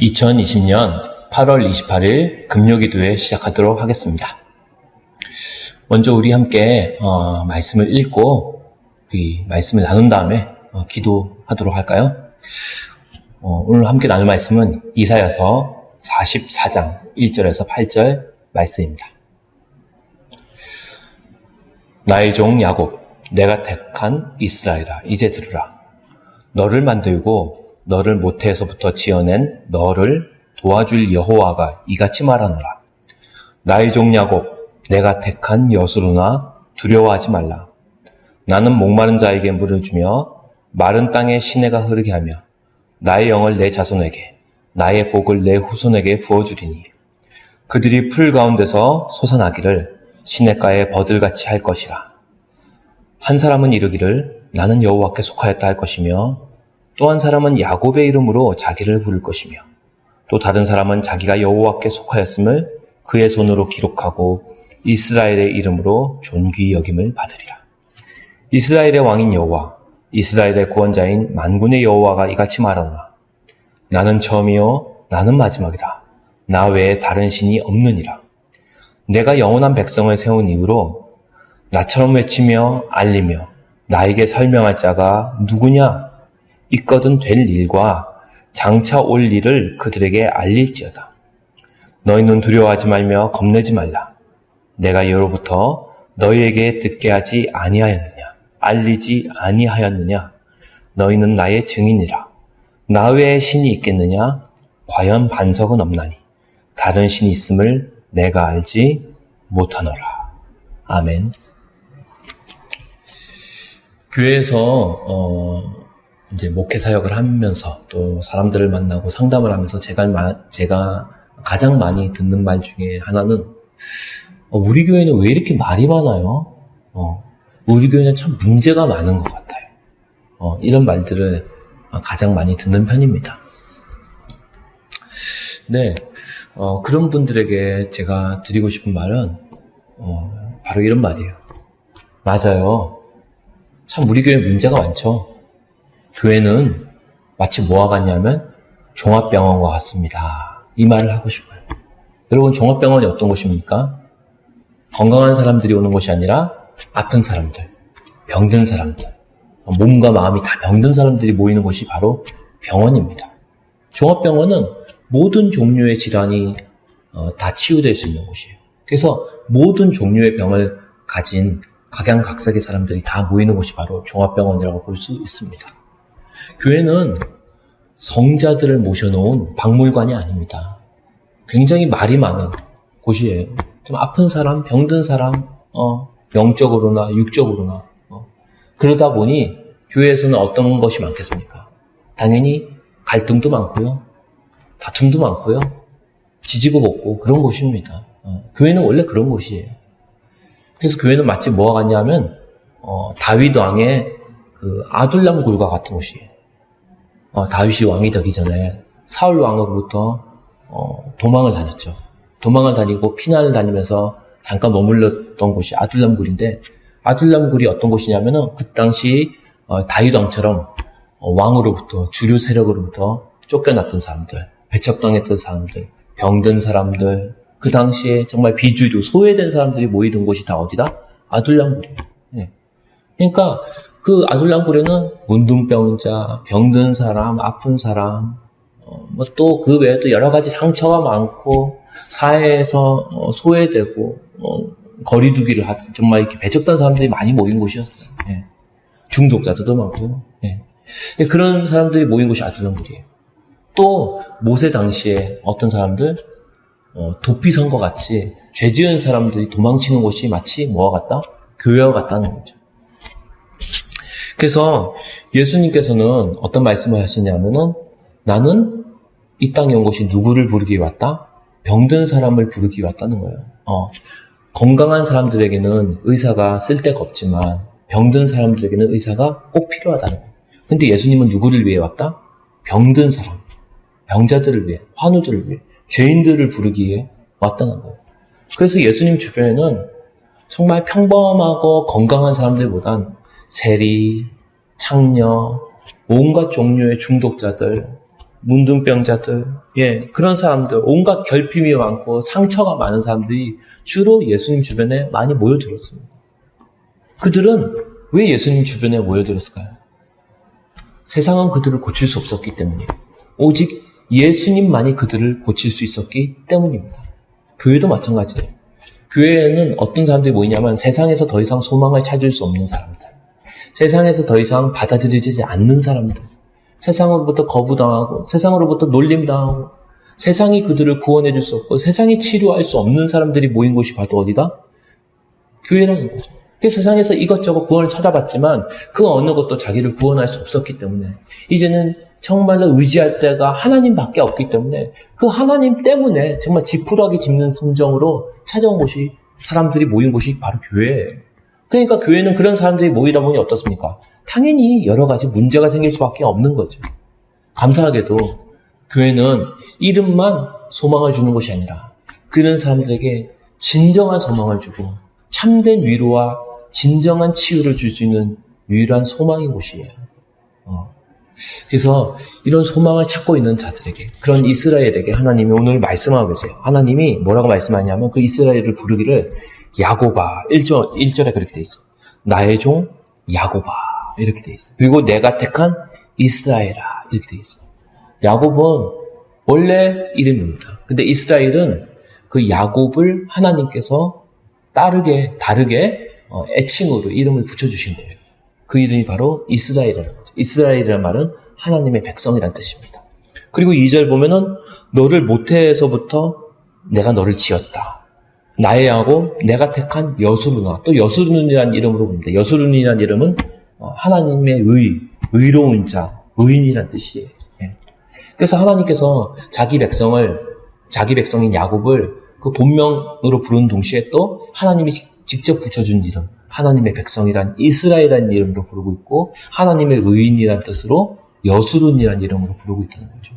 2020년 8월 28일 금요기도회 시작하도록 하겠습니다. 먼저 우리 함께 말씀을 읽고 이 말씀을 나눈 다음에 기도하도록 할까요? 오늘 함께 나눌 말씀은 이사야서 44장 1절에서 8절 말씀입니다. 나의 종 야곱, 내가 택한 이스라엘아, 이제 들으라. 너를 만들고 너를 모태에서부터 지어낸 너를 도와줄 여호와가 이같이 말하노라. 나의 종 야곱, 내가 택한 여수로나 두려워하지 말라. 나는 목마른 자에게 물을 주며 마른 땅에 시내가 흐르게 하며 나의 영을 내 자손에게, 나의 복을 내 후손에게 부어주리니 그들이 풀 가운데서 솟아나기를 시냇가에 버들같이 할 것이라. 한 사람은 이르기를 나는 여호와께 속하였다 할 것이며 또 한 사람은 야곱의 이름으로 자기를 부를 것이며 또 다른 사람은 자기가 여호와께 속하였음을 그의 손으로 기록하고 이스라엘의 이름으로 존귀 여김을 받으리라. 이스라엘의 왕인 여호와, 이스라엘의 구원자인 만군의 여호와가 이같이 말하노라. 나는 처음이요 나는 마지막이다. 나 외에 다른 신이 없느니라. 내가 영원한 백성을 세운 이후로 나처럼 외치며 알리며 나에게 설명할 자가 누구냐? 있거든 될 일과 장차 올 일을 그들에게 알릴지어다. 너희는 두려워하지 말며 겁내지 말라. 내가 예로부터 너희에게 듣게 하지 아니하였느냐? 알리지 아니하였느냐? 너희는 나의 증인이라. 나 외에 신이 있겠느냐? 과연 반석은 없나니 다른 신이 있음을 내가 알지 못하노라. 아멘. 교회에서 이제 목회 사역을 하면서 또 사람들을 만나고 상담을 하면서 제가 가장 많이 듣는 말 중에 하나는 우리 교회는 왜 이렇게 말이 많아요? 우리 교회는 참 문제가 많은 것 같아요. 이런 말들을 가장 많이 듣는 편입니다. 네, 그런 분들에게 제가 드리고 싶은 말은 바로 이런 말이에요. 맞아요. 참 우리 교회 문제가 많죠. 교회는 마치 뭐와 같냐면 종합병원과 같습니다. 이 말을 하고 싶어요. 여러분, 종합병원이 어떤 곳입니까? 건강한 사람들이 오는 곳이 아니라 아픈 사람들, 병든 사람들, 몸과 마음이 다 병든 사람들이 모이는 곳이 바로 병원입니다. 종합병원은 모든 종류의 질환이 다 치유될 수 있는 곳이에요. 그래서 모든 종류의 병을 가진 각양각색의 사람들이 다 모이는 곳이 바로 종합병원이라고 볼 수 있습니다. 교회는 성자들을 모셔놓은 박물관이 아닙니다. 굉장히 말이 많은 곳이에요. 좀 아픈 사람, 병든 사람, 영적으로나 육적으로나. 그러다 보니 교회에서는 어떤 것이 많겠습니까? 당연히 갈등도 많고요. 다툼도 많고요. 지지고 볶고 그런 곳입니다. 교회는 원래 그런 곳이에요. 그래서 교회는 마치 뭐가 같냐면 다윗 왕의 그 아둘람 굴과 같은 곳이에요. 다윗이 왕이 되기 전에 사울 왕으로부터 도망을 다녔죠. 도망을 다니고 피난을 다니면서 잠깐 머물렀던 곳이 아둘람 굴인데, 아둘람 굴이 어떤 곳이냐면은 그 당시 다윗 왕처럼 왕으로부터, 주류 세력으로부터 쫓겨났던 사람들, 배척당했던 사람들, 병든 사람들, 그 당시에 정말 비주류, 소외된 사람들이 모이던 곳이 다 어디다? 아둘람 굴이에요. 네. 그러니까 그 아둘람 굴에는 문둥병자, 병든 사람, 아픈 사람, 또 그 외에도 여러 가지 상처가 많고 사회에서 소외되고 거리두기를 하고 정말 이렇게 배척된 사람들이 많이 모인 곳이었어요. 예. 중독자들도 많고요. 예. 그런 사람들이 모인 곳이 아둘람 굴이에요. 또 모세 당시에 어떤 사람들 도피선과 같이 죄 지은 사람들이 도망치는 곳이 마치 뭐와 같다? 교회와 같다는 거죠. 그래서 예수님께서는 어떤 말씀을 하시냐면은 나는 이 땅에 온 것이 누구를 부르기 위해 왔다? 병든 사람을 부르기 위해 왔다는 거예요. 건강한 사람들에게는 의사가 쓸데가 없지만 병든 사람들에게는 의사가 꼭 필요하다는 거예요. 근데 예수님은 누구를 위해 왔다? 병든 사람, 병자들을 위해, 환우들을 위해, 죄인들을 부르기 위해 왔다는 거예요. 그래서 예수님 주변에는 정말 평범하고 건강한 사람들보단 세리, 창녀, 온갖 종류의 중독자들, 문둥병자들, 그런 사람들, 온갖 결핍이 많고 상처가 많은 사람들이 주로 예수님 주변에 많이 모여들었습니다. 그들은 왜 예수님 주변에 모여들었을까요? 세상은 그들을 고칠 수 없었기 때문이에요. 오직 예수님만이 그들을 고칠 수 있었기 때문입니다. 교회도 마찬가지예요. 교회에는 어떤 사람들이 모이냐면 세상에서 더 이상 소망을 찾을 수 없는 사람들, 세상에서 더 이상 받아들여지지 않는 사람들, 세상으로부터 거부당하고 세상으로부터 놀림당하고 세상이 그들을 구원해 줄 수 없고 세상이 치료할 수 없는 사람들이 모인 곳이 바로 어디다? 교회라는 거죠. 세상에서 이것저것 구원을 찾아봤지만 그 어느 것도 자기를 구원할 수 없었기 때문에 이제는 정말로 의지할 때가 하나님밖에 없기 때문에 그 하나님 때문에 정말 지푸라기 짚는 심정으로 찾아온 곳이, 사람들이 모인 곳이 바로 교회예요. 그러니까 교회는 그런 사람들이 모이다 보니 어떻습니까? 당연히 여러 가지 문제가 생길 수밖에 없는 거죠. 감사하게도 교회는 이름만 소망을 주는 것이 아니라 그런 사람들에게 진정한 소망을 주고 참된 위로와 진정한 치유를 줄 수 있는 유일한 소망인 곳이에요. 그래서 이런 소망을 찾고 있는 자들에게, 그런 이스라엘에게 하나님이 오늘 말씀하고 계세요. 하나님이 뭐라고 말씀하냐면 그 이스라엘을 부르기를 야곱아, 1절에 그렇게 돼 있어. 나의 종 야곱아 이렇게 돼 있어. 그리고 내가 택한 이스라엘아 이렇게 돼 있어. 야곱은 원래 이름입니다. 근데 이스라엘은 그 야곱을 하나님께서 다르게 애칭으로 이름을 붙여주신 거예요. 그 이름이 바로 이스라엘이라는 거죠. 이스라엘이라는 말은 하나님의 백성이라는 뜻입니다. 그리고 2절 보면은 너를 모태에서부터 내가 너를 지었다. 나의 야곱, 내가 택한 여수르나, 또 여수르이라는 이름으로 봅니다. 여수르이라는 이름은 하나님의 의로운 자, 의인이라는 뜻이에요. 그래서 하나님께서 자기 백성인 야곱을 그 본명으로 부르는 동시에 또 하나님이 직접 붙여준 이름, 하나님의 백성이란 이스라엘이라는 이름으로 부르고 있고 하나님의 의인이라는 뜻으로 여수룬이라는 이름으로 부르고 있다는 거죠.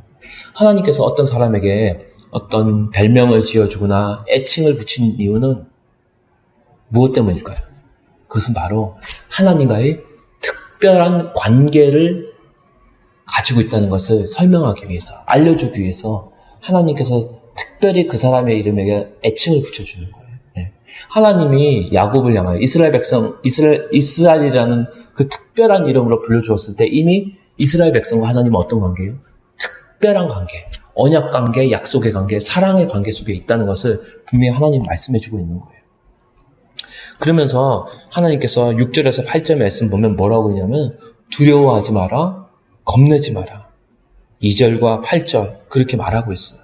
하나님께서 어떤 사람에게 어떤 별명을 지어주거나 애칭을 붙인 이유는 무엇 때문일까요? 그것은 바로 하나님과의 특별한 관계를 가지고 있다는 것을 설명하기 위해서, 알려주기 위해서 하나님께서 특별히 그 사람의 이름에게 애칭을 붙여주는 거예요. 하나님이 야곱을 향하여 이스라엘이라는 그 특별한 이름으로 불러주었을 때 이미 이스라엘 백성과 하나님은 어떤 관계예요? 특별한 관계, 언약 관계, 약속의 관계, 사랑의 관계 속에 있다는 것을 분명히 하나님이 말씀해주고 있는 거예요. 그러면서 하나님께서 6절에서 8절 말씀 보면 뭐라고 했냐면 두려워하지 마라, 겁내지 마라. 2절과 8절 그렇게 말하고 있어요.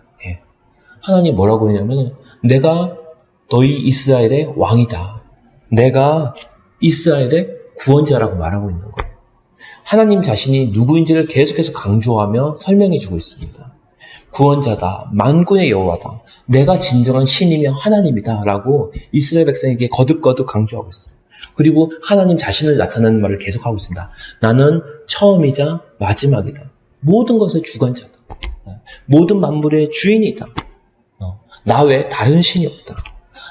하나님 뭐라고 했냐면 내가 너희 이스라엘의 왕이다. 내가 이스라엘의 구원자라고 말하고 있는 거예요. 하나님 자신이 누구인지를 계속해서 강조하며 설명해주고 있습니다. 구원자다. 만군의 여호와다. 내가 진정한 신이며 하나님이다. 라고 이스라엘 백성에게 거듭거듭 강조하고 있어요. 그리고 하나님 자신을 나타내는 말을 계속하고 있습니다. 나는 처음이자 마지막이다. 모든 것의 주관자다. 모든 만물의 주인이다. 나 외에 다른 신이 없다.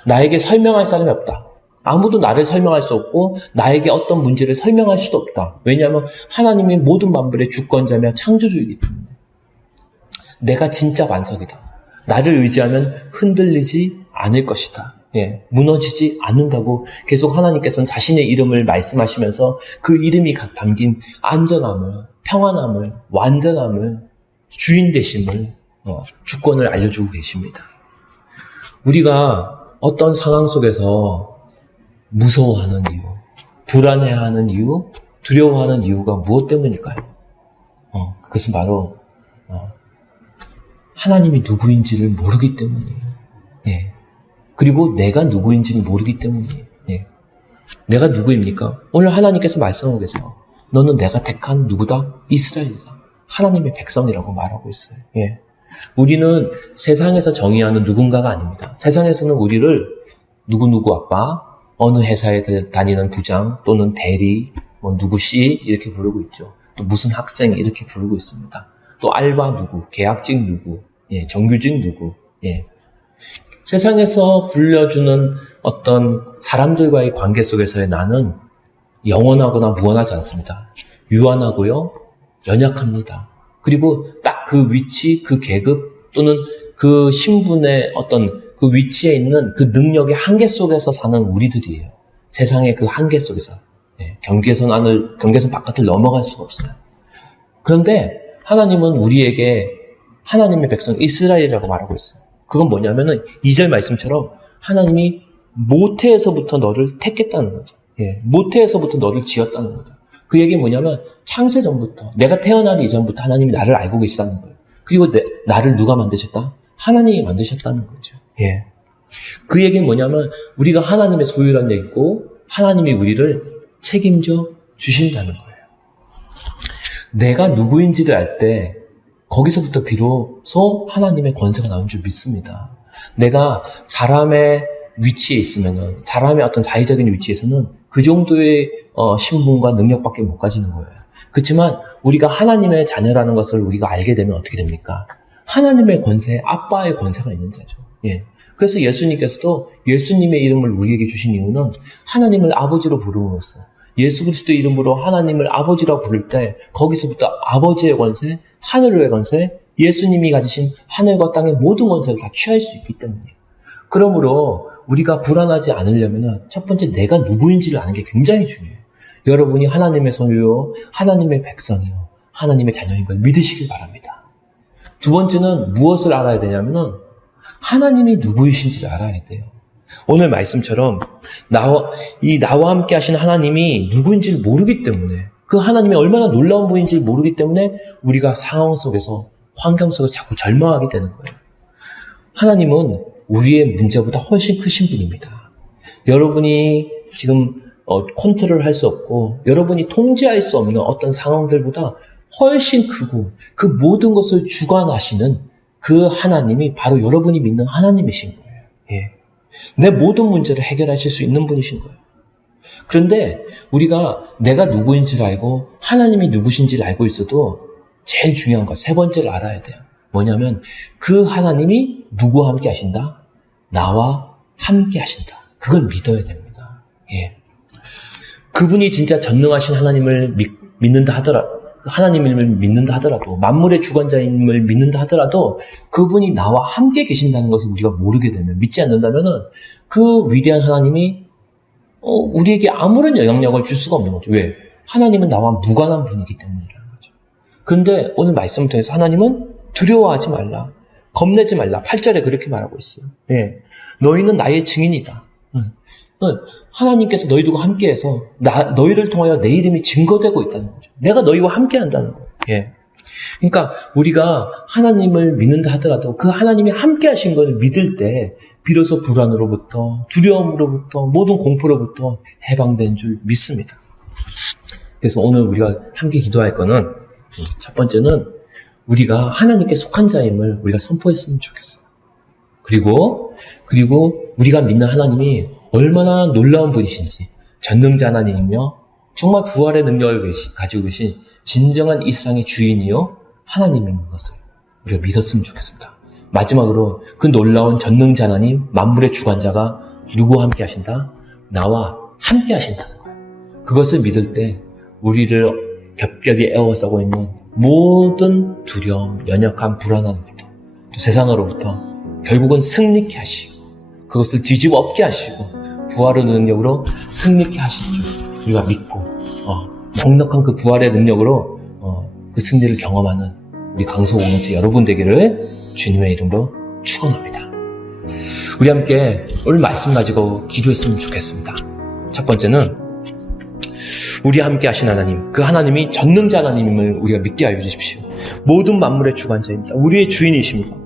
나에게 설명할 사람이 없다. 아무도 나를 설명할 수 없고 나에게 어떤 문제를 설명할 수도 없다. 왜냐하면 하나님이 모든 만물의 주권자며 창조주이기 때문에. 내가 진짜 반석이다. 나를 의지하면 흔들리지 않을 것이다. 무너지지 않는다고 계속 하나님께서는 자신의 이름을 말씀하시면서 그 이름이 담긴 안전함을, 평안함을, 완전함을, 주인 되심을, 주권을 알려주고 계십니다. 우리가 어떤 상황 속에서 무서워하는 이유, 불안해하는 이유, 두려워하는 이유가 무엇 때문일까요? 그것은 바로 하나님이 누구인지를 모르기 때문이에요. 그리고 내가 누구인지를 모르기 때문이에요. 내가 누구입니까? 오늘 하나님께서 말씀하고 계세요. 너는 내가 택한 누구다? 이스라엘이다. 하나님의 백성이라고 말하고 있어요. 우리는 세상에서 정의하는 누군가가 아닙니다. 세상에서는 우리를 누구누구 아빠, 어느 회사에 다니는 부장 또는 대리, 누구 씨 이렇게 부르고 있죠. 또 무슨 학생 이렇게 부르고 있습니다. 또 알바 누구, 계약직 누구, 정규직 누구. 세상에서 불려주는 어떤 사람들과의 관계 속에서의 나는 영원하거나 무한하지 않습니다. 유한하고요, 연약합니다. 그리고 딱 그 위치, 그 계급 또는 그 신분의 어떤 그 위치에 있는 그 능력의 한계 속에서 사는 우리들이에요. 세상의 그 한계 속에서. 경계선 바깥을 넘어갈 수가 없어요. 그런데 하나님은 우리에게 하나님의 백성 이스라엘이라고 말하고 있어요. 그건 뭐냐면은 2절 말씀처럼 하나님이 모태에서부터 너를 택했다는 거죠. 모태에서부터 너를 지었다는 거죠. 그 얘기는 뭐냐면 창세전부터 내가 태어나기 이전부터 하나님이 나를 알고 계시다는 거예요. 그리고 나를 누가 만드셨다? 하나님이 만드셨다는 거죠. 그 얘기는 뭐냐면 우리가 하나님의 소유란 얘기고 하나님이 우리를 책임져 주신다는 거예요. 내가 누구인지를 알 때 거기서부터 비로소 하나님의 권세가 나온 줄 믿습니다. 내가 사람의 위치에 있으면은 사람의 어떤 사회적인 위치에서는 그 정도의 신분과 능력밖에 못 가지는 거예요. 그렇지만 우리가 하나님의 자녀라는 것을 우리가 알게 되면 어떻게 됩니까? 하나님의 권세, 아빠의 권세가 있는 자죠. 그래서 예수님께서도 예수님의 이름을 우리에게 주신 이유는 하나님을 아버지로 부름으로써 예수 그리스도의 이름으로 하나님을 아버지라고 부를 때 거기서부터 아버지의 권세, 하늘의 권세, 예수님이 가지신 하늘과 땅의 모든 권세를 다 취할 수 있기 때문이에요. 그러므로 우리가 불안하지 않으려면 첫 번째 내가 누구인지를 아는 게 굉장히 중요해요. 여러분이 하나님의 소유요, 하나님의 백성이요, 하나님의 자녀인 걸 믿으시길 바랍니다. 두 번째는 무엇을 알아야 되냐면은 하나님이 누구이신지를 알아야 돼요. 오늘 말씀처럼 나와 함께 하시는 하나님이 누구인지를 모르기 때문에 그 하나님이 얼마나 놀라운 분인지를 모르기 때문에 우리가 상황 속에서 환경 속에서 자꾸 절망하게 되는 거예요. 하나님은 우리의 문제보다 훨씬 크신 분입니다. 여러분이 지금 컨트롤 할 수 없고 여러분이 통제할 수 없는 어떤 상황들보다 훨씬 크고 그 모든 것을 주관하시는 그 하나님이 바로 여러분이 믿는 하나님이신 거예요. 내 모든 문제를 해결하실 수 있는 분이신 거예요. 그런데 우리가 내가 누구인지를 알고 하나님이 누구신지를 알고 있어도 제일 중요한 것, 세 번째를 알아야 돼요. 뭐냐면 그 하나님이 누구와 함께 하신다? 나와 함께 하신다. 그걸 믿어야 됩니다. 그분이 진짜 전능하신 하나님을 믿는다 하더라도 하나님을 믿는다 하더라도 만물의 주관자임을 믿는다 하더라도 그분이 나와 함께 계신다는 것을 우리가 모르게 되면 믿지 않는다면은 그 위대한 하나님이 우리에게 아무런 영향력을 줄 수가 없는 거죠. 왜? 하나님은 나와 무관한 분이기 때문이라는 거죠. 그런데 오늘 말씀을 통해서 하나님은 두려워하지 말라, 겁내지 말라. 8절에 그렇게 말하고 있어요. 너희는 나의 증인이다. 하나님께서 너희들과 함께해서 너희를 통하여 내 이름이 증거되고 있다는 거죠. 내가 너희와 함께한다는 거예요. 그러니까 우리가 하나님을 믿는다 하더라도 그 하나님이 함께하신 것을 믿을 때 비로소 불안으로부터 두려움으로부터 모든 공포로부터 해방된 줄 믿습니다. 그래서 오늘 우리가 함께 기도할 거는 첫 번째는 우리가 하나님께 속한 자임을 우리가 선포했으면 좋겠어요. 그리고 우리가 믿는 하나님이 얼마나 놀라운 분이신지 전능자 하나님이며 정말 부활의 능력을 가지고 계신 진정한 이 세상의 주인이요 하나님인 것을 우리가 믿었으면 좋겠습니다. 마지막으로 그 놀라운 전능자 하나님, 만물의 주관자가 누구와 함께 하신다? 나와 함께 하신다는 거예요. 그것을 믿을 때 우리를 겹겹이 에워싸고 있는 모든 두려움, 연약함, 불안함부터 또 세상으로부터 결국은 승리케 하시고 그것을 뒤집어 엎게 하시고 부활의 능력으로 승리케 하실 줄 우리가 믿고 넉넉한 그 부활의 능력으로 그 승리를 경험하는 우리 강서 공동체 여러분 되기를 주님의 이름으로 축원합니다. 우리 함께 오늘 말씀 가지고 기도했으면 좋겠습니다. 첫 번째는 우리 함께 하신 하나님, 그 하나님이 전능자 하나님임을 우리가 믿게 하여 주십시오. 모든 만물의 주관자입니다. 우리의 주인이십니다.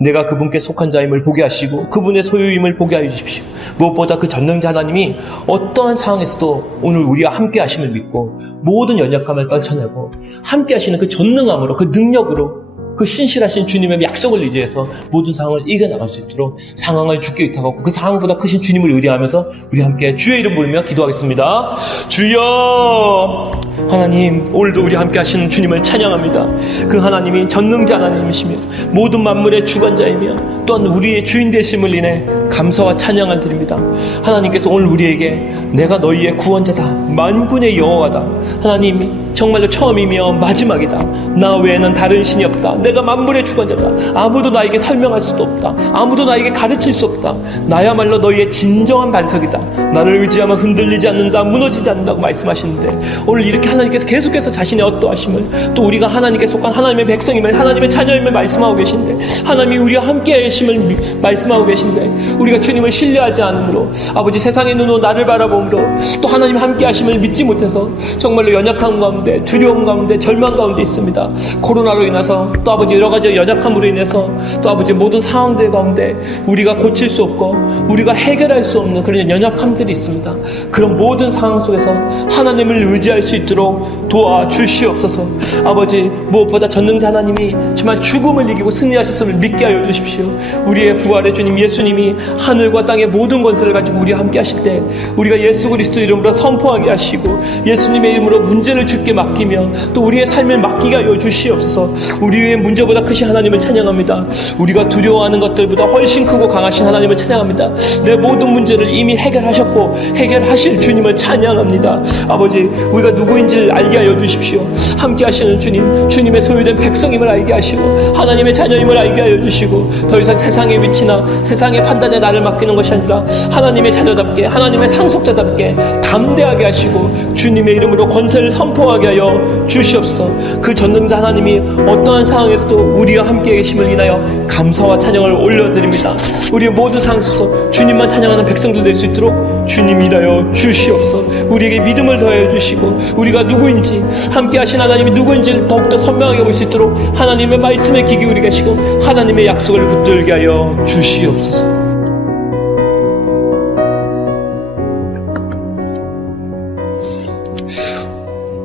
내가 그분께 속한 자임을 보게 하시고 그분의 소유임을 보게 하여 주십시오. 무엇보다 그 전능자 하나님이 어떠한 상황에서도 오늘 우리와 함께 하심을 믿고 모든 연약함을 떨쳐내고 함께 하시는 그 전능함으로 그 능력으로 그 신실하신 주님의 약속을 의지해서 모든 상황을 이겨나갈 수 있도록 상황을 주께 의탁하고 그 상황보다 크신 주님을 의뢰하면서 우리 함께 주의 이름 부르며 기도하겠습니다. 주여! 하나님, 오늘도 우리 함께 하시는 주님을 찬양합니다. 그 하나님이 전능자 하나님이시며 모든 만물의 주관자이며 또한 우리의 주인 되심을 인해 감사와 찬양을 드립니다. 하나님께서 오늘 우리에게 내가 너희의 구원자다, 만군의 여호와다, 하나님 정말로 처음이며 마지막이다. 나 외에는 다른 신이 없다. 내가 만물의 주관자다. 아무도 나에게 설명할 수도 없다. 아무도 나에게 가르칠 수 없다. 나야말로 너희의 진정한 반석이다. 나를 의지하면 흔들리지 않는다. 무너지지 않는다고 말씀하시는데, 오늘 이렇게 하나님께서 계속해서 자신의 어떠하심을, 또 우리가 하나님께 속한 하나님의 백성임을, 하나님의 자녀임을 말씀하고 계신데, 하나님이 우리와 함께 계심을 말씀하고 계신데, 우리가 주님을 신뢰하지 않으므로, 아버지 세상의 눈으로 나를 바라보므로, 또 하나님 함께 하심을 믿지 못해서 정말로 연약함 가운데, 두려움 가운데, 절망 가운데 있습니다. 코로나로 인해서, 또 아버지 여러 가지 연약함으로 인해서, 또 아버지 모든 상황들 가운데 우리가 고칠 수 없고 우리가 해결할 수 없는 그런 연약함들이 있습니다. 그런 모든 상황 속에서 하나님을 의지할 수 있도록 도와주시옵소서. 아버지, 무엇보다 전능자 하나님이 정말 죽음을 이기고 승리하셨음을 믿게 하여 주십시오. 우리의 부활의 주님 예수님이 하늘과 땅의 모든 권세를 가지고 우리와 함께 하실 때, 우리가 예수 그리스도 이름으로 선포하게 하시고 예수님의 이름으로 문제를 주께 맡기며 또 우리의 삶을 맡기게 하여 주시옵소서. 우리의 문제보다 크신 하나님을 찬양합니다. 우리가 두려워하는 것들보다 훨씬 크고 강하신 하나님을 찬양합니다. 내 모든 문제를 이미 해결하셨고 해결하실 주님을 찬양합니다. 아버지, 우리가 누구인지 알게 하여 주십시오. 함께 하시는 주님, 주님의 소유된 백성임을 알게 하시고 하나님의 자녀임을 알게 하여 주시고, 더 이상 세상의 위치나 세상의 판단에 나를 맡기는 것이 아니라 하나님의 자녀답게, 하나님의 상속자답게 담대하게 하시고 주님의 이름으로 권세를 선포하게 하여 주시옵소서. 그 전능자 하나님이 어떠한 상황에서도 우리와 함께 계심을 인하여 감사와 찬양을 올려드립니다. 우리의 모든 상황 속에서 주님만 찬양하는 백성들 될 수 있도록 주님 일하여 주시옵소서. 우리에게 믿음을 더하여 주시고, 우리가 누구인지, 함께 하신 하나님이 누구인지를 더욱더 선명하게 볼 수 있도록 하나님의 말씀에 귀 기울이게 하시고 하나님의 약속을 붙들게 하여 주시옵소서.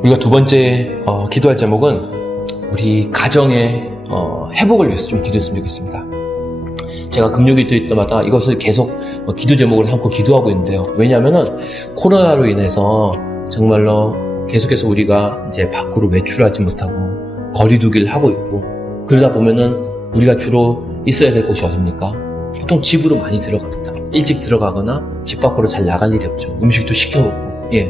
우리가 두 번째 기도할 제목은 우리 가정의 회복을 위해서 좀 기도했으면 좋겠습니다. 제가 금요일 때 때마다 이것을 계속 기도 제목을 삼고 기도하고 있는데요. 왜냐하면은 코로나로 인해서 정말로 계속해서 우리가 이제 밖으로 외출하지 못하고 거리두기를 하고 있고, 그러다 보면은 우리가 주로 있어야 될 곳이 어딥니까? 보통 집으로 많이 들어갑니다. 일찍 들어가거나 집 밖으로 잘 나갈 일이 없죠. 음식도 시켜먹고. 예.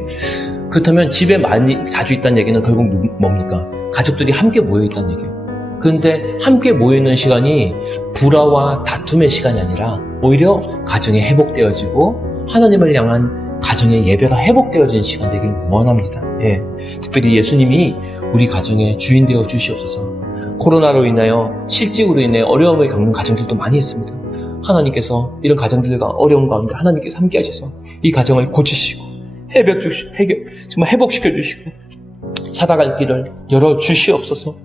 그렇다면 집에 많이 자주 있다는 얘기는 결국 뭡니까? 가족들이 함께 모여 있다는 얘기예요. 그런데 함께 모이는 시간이 불화와 다툼의 시간이 아니라 오히려 가정이 회복되어지고 하나님을 향한 가정의 예배가 회복되어지는 시간 되길 원합니다. 예. 특별히 예수님이 우리 가정의 주인 되어 주시옵소서. 코로나로 인하여 실직으로 인해 어려움을 겪는 가정들도 많이 있습니다. 하나님께서 이런 가정들과 어려움 가운데 하나님께서 함께 하셔서 이 가정을 고치시고 정말 회복시켜 주시고 살아갈 길을 열어주시옵소서.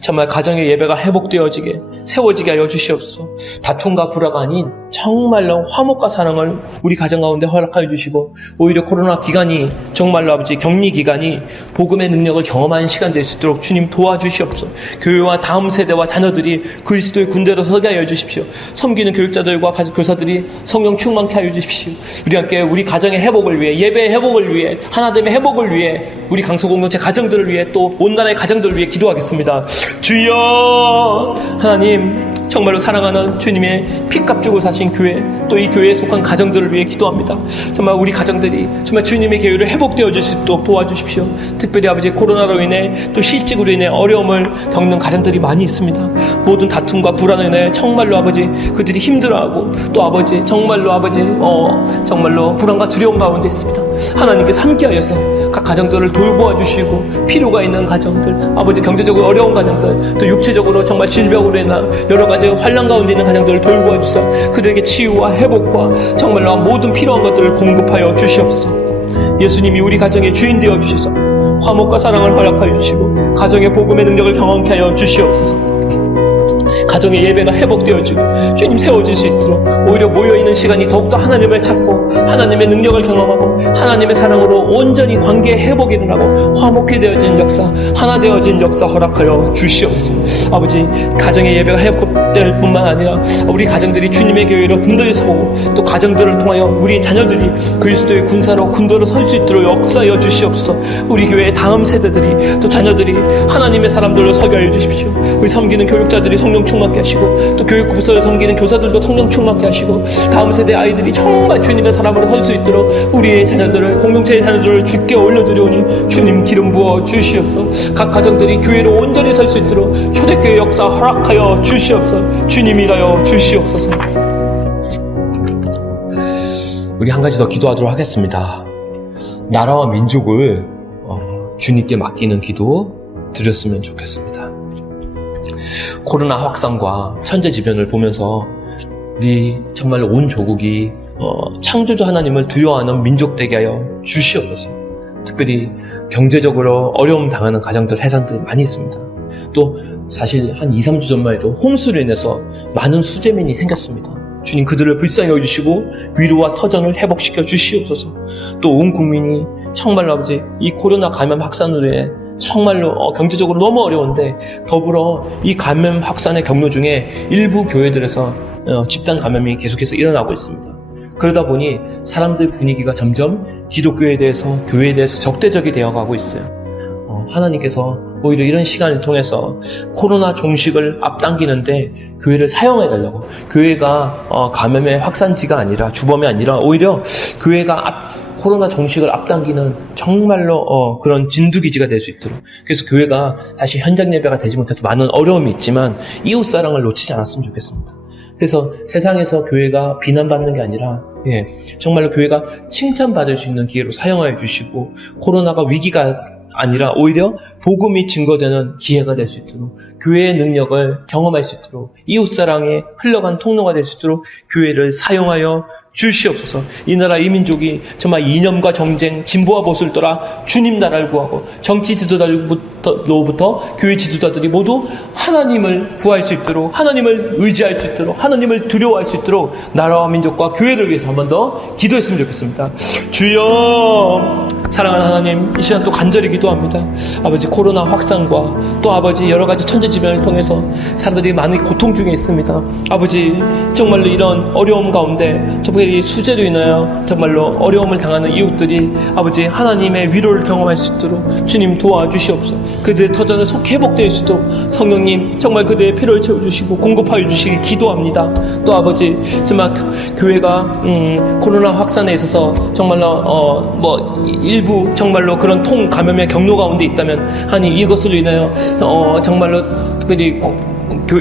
정말 가정의 예배가 회복되어지게, 세워지게 하여 주시옵소서. 다툼과 불화가 아닌 정말로 화목과 사랑을 우리 가정 가운데 허락하여 주시고, 오히려 코로나 기간이 정말로 아버지 격리 기간이 복음의 능력을 경험하는 시간 될 수 있도록 주님 도와주시옵소서. 교회와 다음 세대와 자녀들이 그리스도의 군대로 서게 하여 주십시오. 섬기는 교육자들과 교사들이 성령 충만케 하여 주십시오. 우리 함께 우리 가정의 회복을 위해, 예배의 회복을 위해, 하나님의 회복을 위해, 우리 강소공동체 가정들을 위해, 또 온 나라의 가정들을 위해 기도하겠습니다. 주여, 하나님 정말로 사랑하는 주님의 피값 주고 사신 교회, 또 이 교회에 속한 가정들을 위해 기도합니다. 정말 우리 가정들이 정말 주님의 교회를 회복되어질 수 있도록 도와주십시오. 특별히 아버지 코로나로 인해 또 실직으로 인해 어려움을 겪는 가정들이 많이 있습니다. 모든 다툼과 불안으로 인해 정말로 아버지 그들이 힘들어하고, 또 아버지 정말로 아버지 정말로 불안과 두려움 가운데 있습니다. 하나님께서 함께하여서 각 가정들을 돌보아 주시고, 필요가 있는 가정들, 아버지 경제적으로 어려운 가정들, 또 육체적으로 정말 질병으로 인한 여러 가지 환난 가운데 있는 가정들을 돌보아 주사 그들에게 치유와 회복과 정말로 모든 필요한 것들을 공급하여 주시옵소서. 예수님이 우리 가정의 주인 되어 주셔서 화목과 사랑을 허락하여 주시고 가정의 복음의 능력을 경험케 하여 주시옵소서. 가정의 예배가 회복되어지고 주님 세워질 수 있도록 오히려 모여있는 시간이 더욱더 하나님을 찾고 하나님의 능력을 경험하고 하나님의 사랑으로 온전히 관계의 회복이 일어나고 화목히 되어진 역사, 하나 되어진 역사 허락하여 주시옵소서. 아버지, 가정의 예배가 회복될 뿐만 아니라 우리 가정들이 주님의 교회로 든든히 서고, 또 가정들을 통하여 우리 자녀들이 그리스도의 군사로 군도로 설 수 있도록 역사하여 주시옵소서. 우리 교회의 다음 세대들이, 또 자녀들이 하나님의 사람들로 서게 하여 주십시오. 우리 섬기는 교육자들이 성령 충만 충만케 하시고, 또 교육부 부서를 섬기는 교사들도 성령 충만케 하시고, 다음 세대 아이들이 정말 주님의 사람으로 설 수 있도록 우리의 자녀들을, 공동체의 자녀들을 주께 올려드리오니 주님 기름 부어 주시옵소서. 각 가정들이 교회로 온전히 설 수 있도록 초대교회 역사 허락하여 주시옵소서. 주님 일하여 주시옵소서. 우리 한 가지 더 기도하도록 하겠습니다. 나라와 민족을 주님께 맡기는 기도 드렸으면 좋겠습니다. 코로나 확산과 천재지변을 보면서 우리 정말 온 조국이 창조주 하나님을 두려워하는 민족 되게 하여 주시옵소서. 특별히 경제적으로 어려움 당하는 가정들, 해산들 많이 있습니다. 또 사실 한 2, 3주 전만 해도 홍수로 인해서 많은 수재민이 생겼습니다. 주님 그들을 불쌍히 여기시고 위로와 터전을 회복시켜 주시옵소서. 또 온 국민이 정말로 아버지 이 코로나 감염 확산으로 인해 정말로 경제적으로 너무 어려운데, 더불어 이 감염 확산의 경로 중에 일부 교회들에서 집단 감염이 계속해서 일어나고 있습니다. 그러다 보니 사람들 분위기가 점점 기독교에 대해서, 교회에 대해서 적대적이 되어가고 있어요. 하나님께서 오히려 이런 시간을 통해서 코로나 종식을 앞당기는데 교회를 사용해달라고, 교회가 감염의 확산지가 아니라, 주범이 아니라 오히려 교회가 코로나 종식을 앞당기는 정말로 그런 진두기지가 될 수 있도록, 그래서 교회가 사실 현장 예배가 되지 못해서 많은 어려움이 있지만 이웃사랑을 놓치지 않았으면 좋겠습니다. 그래서 세상에서 교회가 비난받는 게 아니라 정말로 교회가 칭찬받을 수 있는 기회로 사용하여 주시고, 코로나가 위기가 아니라 오히려 복음이 증거되는 기회가 될 수 있도록, 교회의 능력을 경험할 수 있도록, 이웃사랑에 흘러간 통로가 될 수 있도록 교회를 사용하여 주시옵소서. 이 나라 이 민족이 정말 이념과 정쟁, 진보와 보수를 떠나 주님 나라를 구하고, 정치 지도자로부터 교회 지도자들이 모두 하나님을 구할 수 있도록, 하나님을 의지할 수 있도록, 하나님을 두려워할 수 있도록 나라와 민족과 교회를 위해서 한 번 더 기도했으면 좋겠습니다. 주여, 사랑하는 하나님, 이 시간 또 간절히 기도합니다. 아버지, 코로나 확산과 또 아버지 여러 가지 천재지변을 통해서 사람들이 많은 고통 중에 있습니다. 아버지, 정말로 이런 어려움 가운데 이 수재로 인하여 정말로 어려움을 당하는 이웃들이 아버지 하나님의 위로를 경험할 수 있도록 주님 도와주시옵소서. 그들의 터전을 속 회복될 수 있도록 성령님 정말 그들의 필요를 채워주시고 공급하여 주시길 기도합니다. 또 아버지, 정말 교회가 코로나 확산에 있어서 정말로 일부 정말로 그런 감염의 경로 가운데 있다면, 아니 이것으로 인하여 정말로 특별히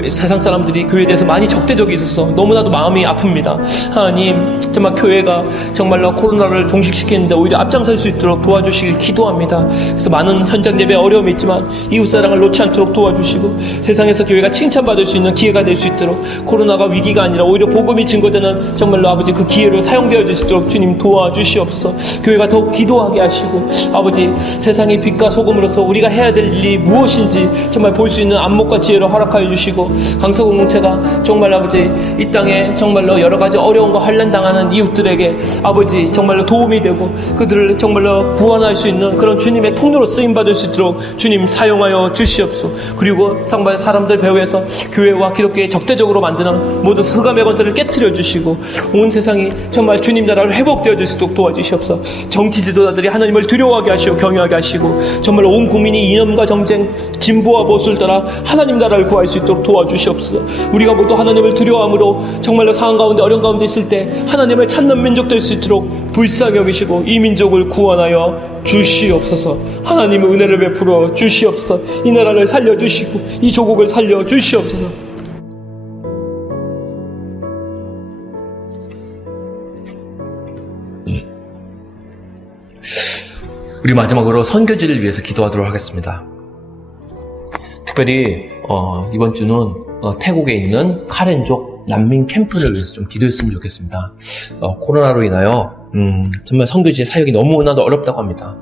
세상 사람들이 교회에 대해서 많이 적대적이 있어서 너무나도 마음이 아픕니다. 하나님, 정말 교회가 정말로 코로나를 종식시키는데 오히려 앞장설 수 있도록 도와주시길 기도합니다. 그래서 많은 현장 예배에 어려움이 있지만 이웃사랑을 놓지 않도록 도와주시고, 세상에서 교회가 칭찬받을 수 있는 기회가 될 수 있도록, 코로나가 위기가 아니라 오히려 복음이 증거되는 정말로 아버지 그 기회로 사용되어 줄 수 있도록 주님 도와주시옵소서. 교회가 더욱 기도하게 하시고, 아버지 세상의 빛과 소금으로서 우리가 해야 될 일이 무엇인지 정말 볼 수 있는 안목과 지혜를 허락하여 주시고, 강서 공동체가 정말 아버지 이 땅에 정말로 여러 가지 어려움과 환난 당하는 이웃들에게 아버지 정말로 도움이 되고 그들을 정말로 구원할 수 있는 그런 주님의 통로로 쓰임 받을 수 있도록 주님 사용하여 주시옵소서. 그리고 정말 사람들 배후에서 교회와 기독교에 적대적으로 만드는 모든 흑암의 권세를 깨트려 주시고, 온 세상이 정말 주님 나라를 회복되어 줄 수 있도록 도와주시옵소서. 정치 지도자들이 하나님을 두려워하게 하시고 경외하게 하시고, 정말 온 국민이 이념과 정쟁, 진보와 보수를 따라 하나님 나라를 구할 수 있도록 도와주시옵소서. 우리가 모두 하나님을 두려워함으로 정말로 상황 가운데 어려운 가운데 있을 때 하나님을 찾는 민족 될 수 있도록 불쌍히 여기시고 이 민족을 구원하여 주시옵소서. 하나님의 은혜를 베풀어 주시옵소서. 이 나라를 살려주시고 이 조국을 살려주시옵소서. 우리 마지막으로 선교지를 위해서 기도하도록 하겠습니다. 특별히 이번 주는 태국에 있는 카렌족 난민 캠프를 위해서 좀 기도했으면 좋겠습니다. 코로나로 인하여 정말 선교지의 사역이 너무나도 어렵다고 합니다.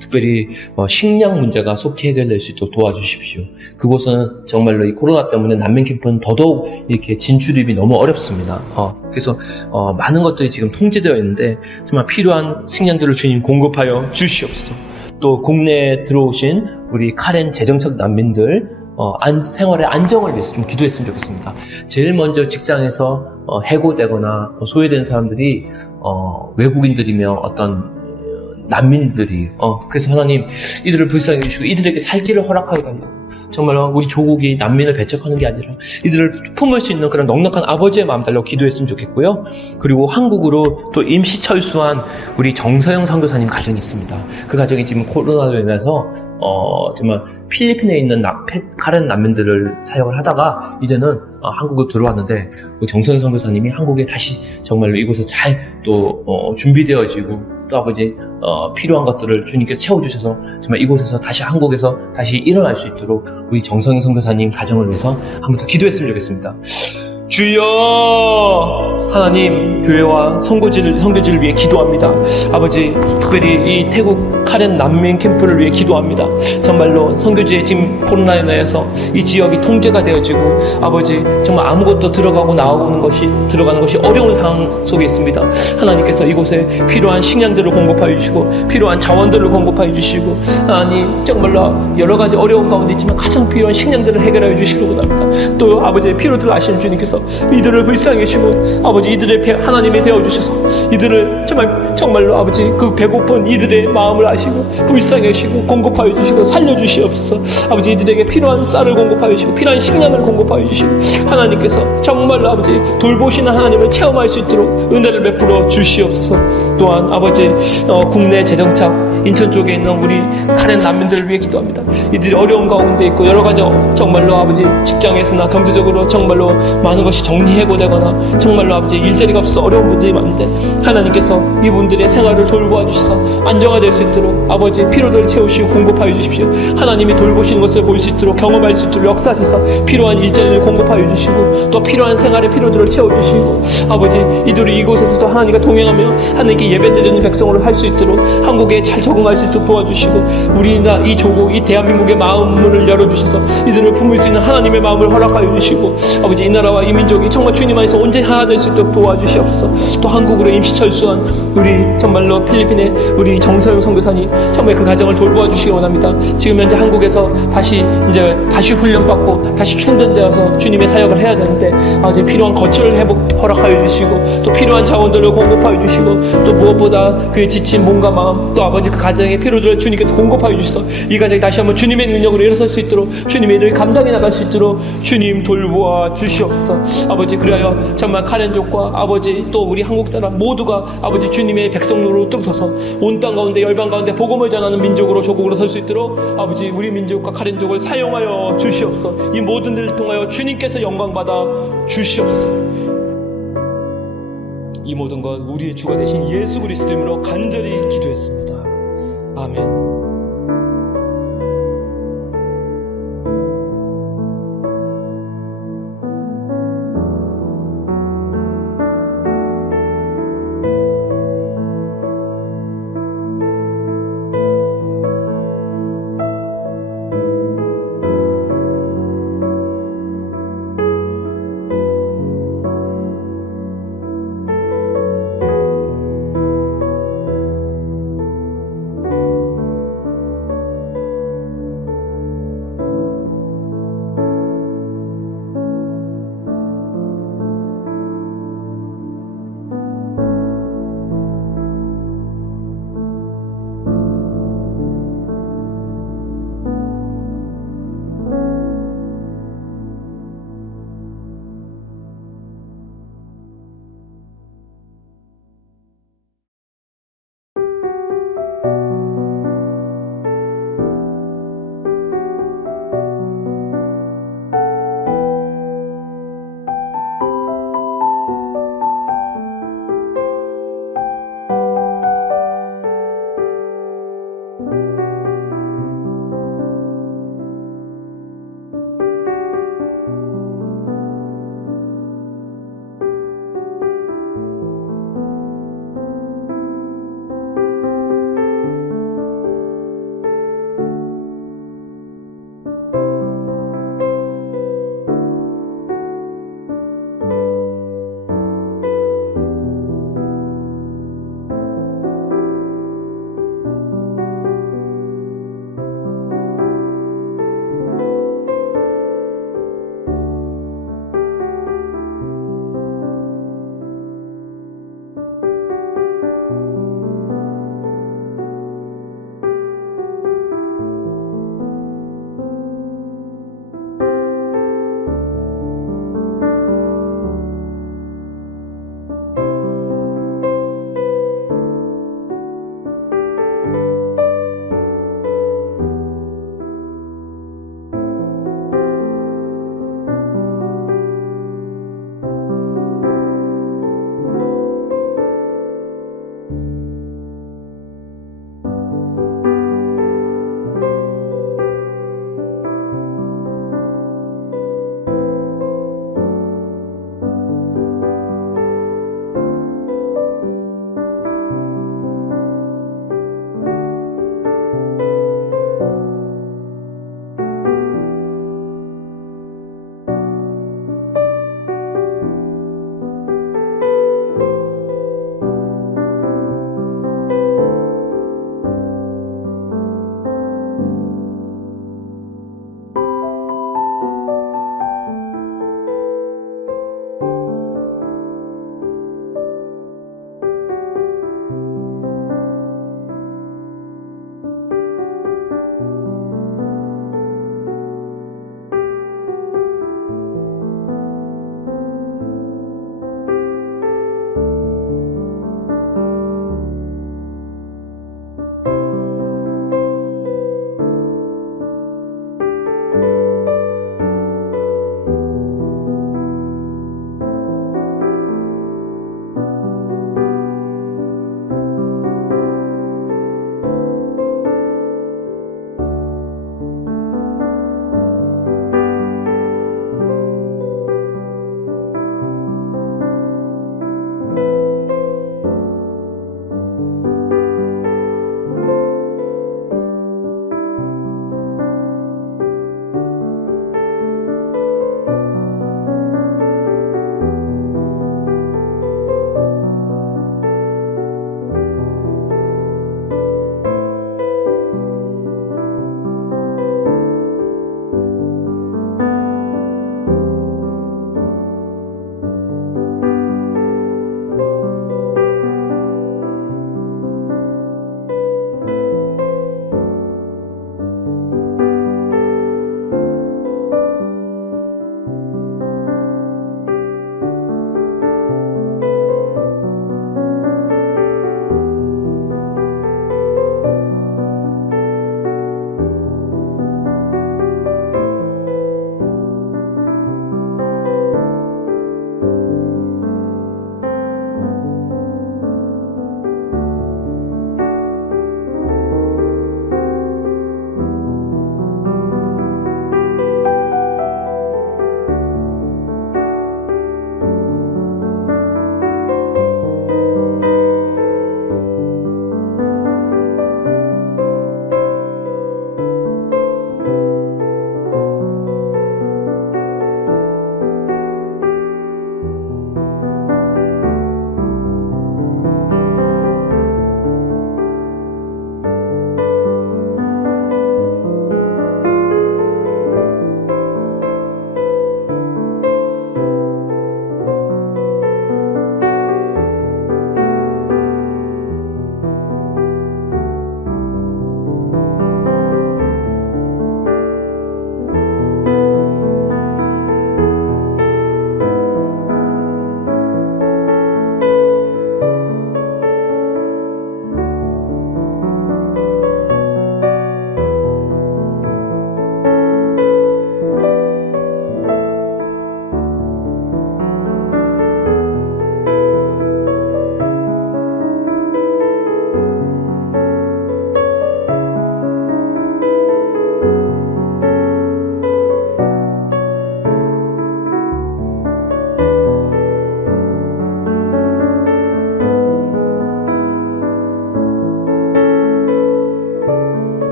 특별히 식량 문제가 속히 해결될 수 있도록 도와주십시오. 그곳은 정말로 이 코로나 때문에 난민 캠프는 더더욱 이렇게 진출입이 너무 어렵습니다. 그래서 많은 것들이 지금 통제되어 있는데 정말 필요한 식량들을 주님 공급하여 주시옵소서. 또 국내에 들어오신 우리 카렌 재정착 난민들 생활의 안정을 위해서 좀 기도했으면 좋겠습니다. 제일 먼저 직장에서 해고되거나 소외된 사람들이 외국인들이며 어떤 난민들이 그래서 하나님 이들을 불쌍히 해주시고 이들에게 살 길을 허락하게 달라고, 정말로 우리 조국이 난민을 배척하는 게 아니라 이들을 품을 수 있는 그런 넉넉한 아버지의 마음 달라고 기도했으면 좋겠고요. 그리고 한국으로 또 임시 철수한 우리 정서영 선교사님 가정이 있습니다. 그 가정이 지금 코로나로 인해서 정말 필리핀에 있는 카렌 난민들을 사역을 하다가 이제는 한국으로 들어왔는데 정서영 선교사님이 한국에 다시 정말로 이곳에 잘 또 준비되어지고 또 아버지 필요한 것들을 주님께서 채워주셔서 정말 이곳에서 다시 한국에서 다시 일어날 수 있도록 우리 정성영 선교사님 가정을 위해서 한 번 더 기도했으면 좋겠습니다. 주여, 하나님 교회와 선교지를 위해 기도합니다. 아버지, 특별히 이 태국 카렌 난민 캠프를 위해 기도합니다. 정말로 선교지에 지금 코로나에 인해서 이 지역이 통제가 되어지고 아버지 정말 아무것도 들어가는 것이 어려운 상황 속에 있습니다. 하나님께서 이곳에 필요한 식량들을 공급하여 주시고 필요한 자원들을 공급하여 주시고 하나님 정말로 여러 가지 어려운 가운데 있지만 가장 필요한 식량들을 해결하여 주시려고 합니다. 또 아버지의 필요들을 아시는 주님께서 이들을 불쌍히 여시고 아버지 이들의 하나님이 되어주셔서 이들을 정말로 아버지 그 배고픈 이들의 마음을 아시고 불쌍히 여시고 공급하여 주시고 살려주시옵소서. 아버지 이들에게 필요한 쌀을 공급하여 주시고 필요한 식량을 공급하여 주시고 하나님께서 정말로 아버지 돌보시는 하나님을 체험할 수 있도록 은혜를 베풀어 주시옵소서. 또한 아버지 국내 재정착 인천 쪽에 있는 우리 카렌 난민들을 위해 기도합니다. 이들이 어려운 가운데 있고 여러 가지 정말로 아버지 직장에서나 경제적으로 정말로 많은 것이 정리해고되거나 정말로 아버지 일자리가 없어서 어려운 분들이 많은데 하나님께서 이분들의 생활을 돌보아 주셔서 안정화될 수 있도록 아버지 피로들을 채우시고 공급하여 주십시오. 하나님이 돌보시는 것을 볼 수 있도록 경험할 수 있도록 역사하셔서 필요한 일자리를 공급하여 주시고 또 필요한 생활의 피로들을 채워주시고 아버지 이들이 이곳에서도 하나님과 동행하며 하나님께 예배드리는 백성으로 살 수 있도록 한국에 잘 적응할 수 있도록 도와주시고 우리나 이 조국 이 대한민국의 마음문을 열어주셔서 이들을 품을 수 있는 하나님의 마음을 허락하여 주시고 아버지 이 나라와 이 민족이 정말 주님 안에서 온전히 하나 될 수 있도록 도와주시옵소서. 또 한국으로 임시 철수한 우리 정말로 필리핀의 우리 정서영 선교사님 정말 그 가정을 돌보아 주시기 원합니다. 지금 현재 한국에서 다시 훈련받고 다시 충전되어서 주님의 사역을 해야 되는데 아직 필요한 거처를 허락하여 주시고 또 필요한 자원들을 공급하여 주시고 또 무엇보다 그의 지친 몸과 마음 또 아버지 그 가정의 필요들을 주님께서 공급하여 주셔서 이 가정이 다시 한번 주님의 능력으로 일어설 수 있도록 주님의 일을 감당해 나갈 수 있도록 주님 돌보아 주시옵소서. 아버지 그리하여 정말 카렌족과 아버지 또 우리 한국 사람 모두가 아버지 주님의 백성으로 뜨서서 온 땅 가운데 열방 가운데 복음을 전하는 민족으로 조국으로 설 수 있도록 아버지 우리 민족과 카렌족을 사용하여 주시옵소서. 이 모든 일을 통하여 주님께서 영광 받아 주시옵소서. 이 모든 것 우리의 주가 되신 예수 그리스도 이름으로 간절히 기도했습니다. 아멘.